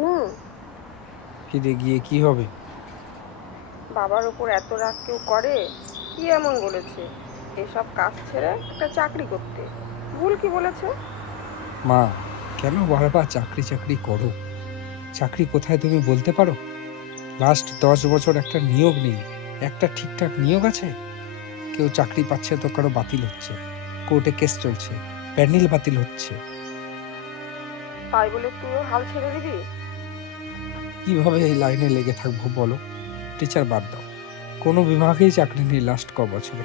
ঘুম? ফিরে গিয়ে কি হবে? বাবার ওপর এত রাগ কেউ করে? কি এমন বলেছে এসব কাজ ছেড়ে একটা চাকরি করতে? ভুল কি বলেছে? মা, কেন বারবার চাকরি চাকরি করো? চাকরি কোথায় তুমি বলতে পারো? লাস্ট 10 বছর একটা নিয়োগ নেই, একটা ঠিকঠাক নিয়োগ আছে? কেউ চাকরি পাচ্ছে তো কারো বাতিল হচ্ছে, কোর্টে কেস চলছে, প্যানেল বাতিল হচ্ছে। তাই বলে তুইও হাল ছেড়ে দিবি? কিভাবে এই লাইনে লেগে থাকবো বলো? টিচার বাদ দাও, কোনো বিভাগেই চাকরি নেই লাস্ট বছরে।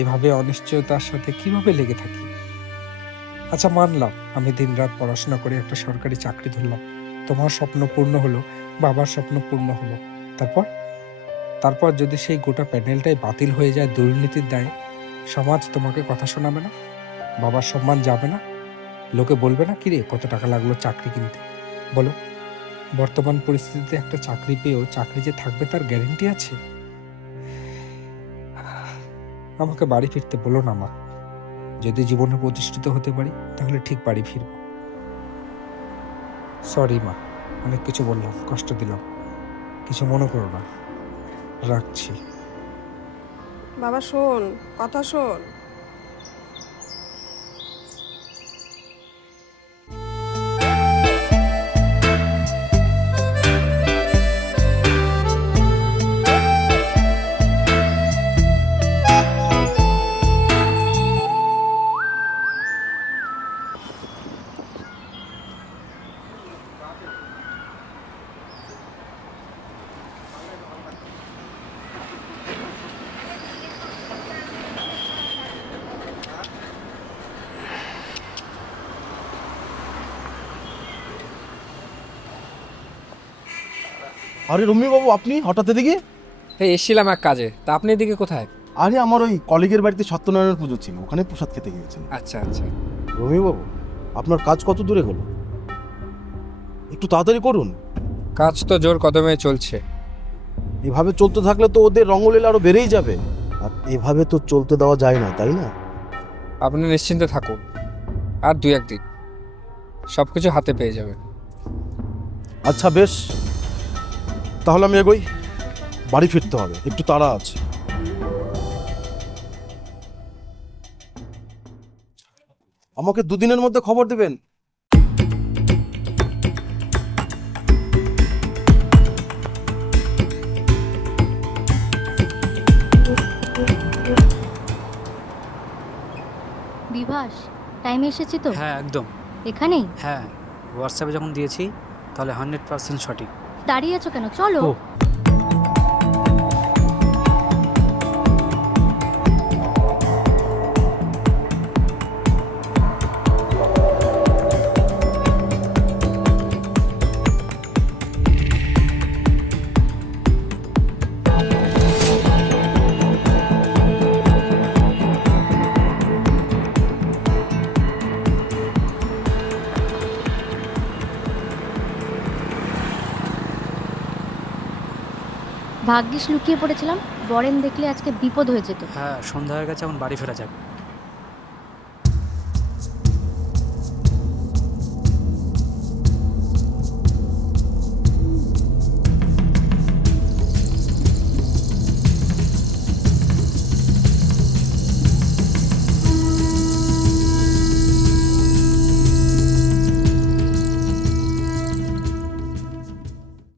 এভাবে অনিশ্চয়তার সাথে কিভাবে লেগে থাকি? আচ্ছা মানলাম, আমি দিনরাত পড়াশোনা করে একটা সরকারি চাকরি ধরলাম, তোমার স্বপ্ন পূর্ণ হলো, বাবার স্বপ্ন পূর্ণ হলো। তারপর তারপর যদি সেই গোটা প্যানেলটাই বাতিল হয়ে যায় দুর্নীতির দায়ে, সমাজ তোমাকে কথা শোনাবে না? বাবার সম্মান যাবে না? লোকে বলবে না কিরে কত টাকা লাগলো চাকরি কিনতে? বলো, বর্তমান পরিস্থিতিতে একটা চাকরি পেয়েও চাকরি যে থাকবে তার গ্যারেন্টি আছে? আমাকে বাড়ি ফিরতে বলো না মা। যদি জীবনে প্রতিষ্ঠিত হতে পারি তাহলে ঠিক বাড়ি ফিরবো। সরি মা, অনেক কিছু বললাম, কষ্ট দিলাম, কিছু মনে করো না, রাখছি। বাবা শোন, কথা শোন। আরে রম্যু বাবু, আপনি হঠাৎ এদিকে? এই এসেছিলাম এক কাজে, তা আপনি এদিকে কোথায়? আরে আমার ওই কলিগের বাড়িতে সত্যনারায়ণ পুজো ছিল, ওখানে প্রসাদ খেতে গিয়েছেন। আচ্ছা আচ্ছা। রম্যু বাবু, আপনার কাজ কত দূরে হলো? একটু তাড়াতাড়ি করুন। কাজ তো জোর কদমে চলছে। এভাবে চলতে থাকলে তো ওদের রঙ্গলীলা আরো বেড়েই যাবে, আর এভাবে তো চলতে দেওয়া যায় না, তাই না? আপনি নিশ্চিন্তে থাকুন, আর 2-1 দিন সব কিছু হাতে পেয়ে যাবেন। আচ্ছা বেশ, তাহলে আমি এগোই, বাড়ি ফিরতে হবে, একটু তাড়া আছে। আমাকে 2 দিনের মধ্যে খবর দেবেন। বিভাস, টাইমে এসেছি তো? হ্যাঁ একদম। এখানেই? হ্যাঁ, হোয়াটসঅ্যাপে যখন দিয়েছি তাহলে 100% সঠিক। দাঁড়িয়ে আছো কেন, চলো। ও। ভাগ্যিস লুকিয়ে পড়েছিলাম, বরেন দেখলে আজকে বিপদ হয়ে যেত। হ্যাঁ, সন্ধ্যা হয়ে গেছে, এখন বাড়ি ফেরা যাক।